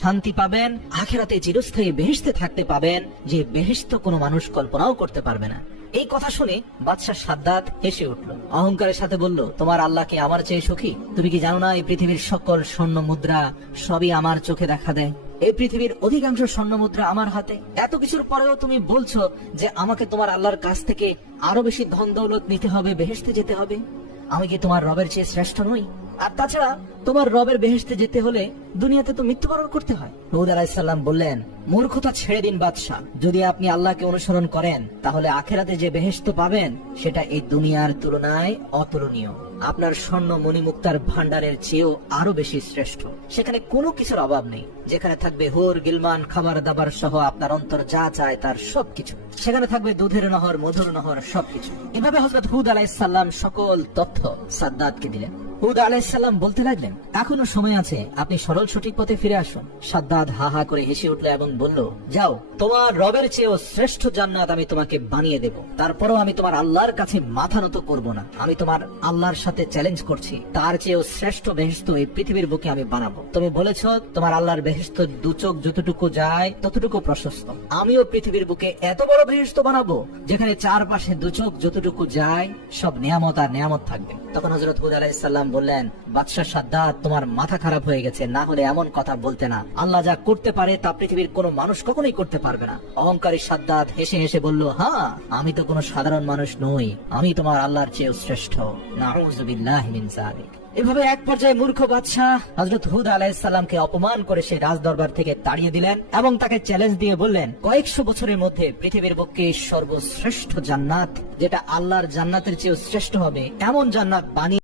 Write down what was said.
শান্তি পাবেন, আখিরাতে চিরস্থায়ী বেহেশতে থাকতে পাবেন, যে বেহেশত কোনো মানুষ কল্পনাও করতে পারবে না। এই কথা শুনে বাদশাহ সাদ্দাত হেসে উঠল, অহংকারের সাথে বলল, তোমার আল্লাহ কি আমার চেয়ে সুখী? তুমি কি জানো না এই পৃথিবীর সকল স্বর্ণ মুদ্রা সবই আমার চোখে দেখা দেয়? এই পৃথিবীর অধিকাংশ স্বর্ণ মুদ্রা আমার হাতে। এত কিছুর পরেও তুমি বলছো যে আমাকে তোমার আল্লাহর কাছ থেকে আরো বেশি ধন দৌলত নিতে হবে, বেহেশতে যেতে হবে। আমি কি তোমার রবের চেয়ে শ্রেষ্ঠ নই? আর তাছাড়া তোমার রবের বেহেশতে যেতে হলে দুনিয়াতে তো মৃত্যুবরণ করতে হয়। হুদ আলাইহিস সালাম বললেন, মূর্খতা ছেড়ে দিন বাদশাহ, যদি আপনি আল্লাহকে অনুসরণ করেন তাহলে আখিরাতে যে বেহেশত পাবেন সেটা এই দুনিয়ার তুলনায় অতুলনীয়। আপনার স্বর্ণ মণিমুক্তার ভান্ডারের চেয়েও আরো বেশি শ্রেষ্ঠ। সেখানে কোনো কিছুর অভাব নেই, যেখানে থাকবে হুর গিলমান, খাবার দাবার সহ আপনার অন্তর যা চায় তার সবকিছু। সেখানে থাকবে দুধের নহর, মধুর নহর, সবকিছু। এভাবে হযরত হুদ আলাইহিস সালাম সকল তথ্য সাদ্দাতকে দিলেন। হুদ আলাইহিস সালাম বলতে লাগলেন, এখনো সময় আছে, আপনি সরল সঠিক পথে ফিরে আসুন। সাদ্দাত হা হা করে হেসে উঠল এবং বলল, যাও, তোমার রবের চেয়েও শ্রেষ্ঠ জান্নাত আমি তোমাকে বানিয়ে দেব। তারপরও আমি তোমার আল্লাহর কাছে মাথা নত করব না। আমি তোমার আল্লাহর সাথে চ্যালেঞ্জ করছি, তার চেয়েও শ্রেষ্ঠ বেহেশত এই পৃথিবীর বুকে আমি বানাবো। তুমি বলেছো তোমার আল্লাহর বেহেশত দু চোখ যতটুকু যায় ততটুকু প্রশস্ত। আমিও পৃথিবীর বুকে এত বড় বেহেশত বানাবো যেখানে চারপাশে দু চোখ যতটুকু যায় সব নিয়ামত আর নিয়ামত থাকবে। তখন হযরত হুদ আলাইহিস সালাম বললেন, বাদশাহ সাদ্দাত, তোমার মাথা খারাপ হয়ে গেছে, না হলে এমন কথা বলতে না। আল্লাহ যা করতে পারে তা পৃথিবীর কোনো মানুষ কখনোই করতে পারবে না। অহংকারী সাদ্দাত হেসে হেসে বলল, হ্যাঁ, আমি তো কোনো সাধারণ মানুষ নই, আমি তোমার আল্লাহর চেয়েও শ্রেষ্ঠ। নাউযুবিল্লাহি মিন যালিক। এভাবে এক পর্যায়ে মূর্খ বাদশাহ হযরত হুদ আলাইহিস সালামকে অপমান করে সেই রাজদরবার থেকে তাড়িয়ে দিলেন এবং তাকে চ্যালেঞ্জ দিয়ে বললেন, কয়েকশো বছরের মধ্যে পৃথিবীর বুকে সর্বশ্রেষ্ঠ জান্নাত, যেটা আল্লাহর জান্নাতের চেয়েও শ্রেষ্ঠ হবে, এমন জান্নাত বানিয়ে